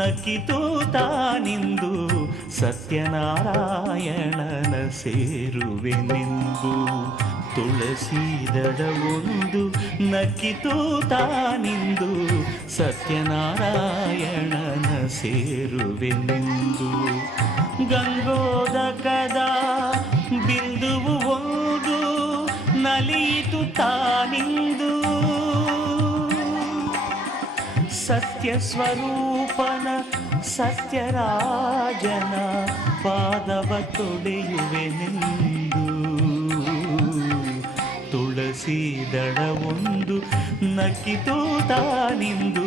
ನಕ್ಕಿತು ತಾನಿಂದು ಸತ್ಯನಾರಾಯಣನ ಸೇರುವೆನೆಂದು. ತುಳಸಿದಳವೊಂದು ನಕ್ಕಿತು ತಾನಿಂದು ಸತ್ಯನಾರಾಯಣನ ಸೇರುವೆನೆಂದು. ಗಂಗೋದಕದ ಬಿಂದುವು ಒಂದು ನಲಿಯಿತು ತಾನಿಂದು ಸತ್ಯ ಸ್ವರೂಪನ ಸತ್ಯರಾಜನ ಪಾದವ ತೊಡೆಯುವೆನೆಂದು. ತುಳಸಿದಳವೊಂದು ನಕ್ಕಿತು ತಾನಿಂದು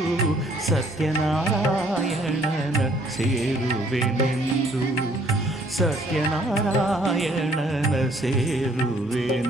ಸತ್ಯನಾರಾಯಣನ ಸೇರುವೆನೆಂದು. ಸತ್ಯನಾರಾಯಣನ ಸೇರುವೆನೆಂದು.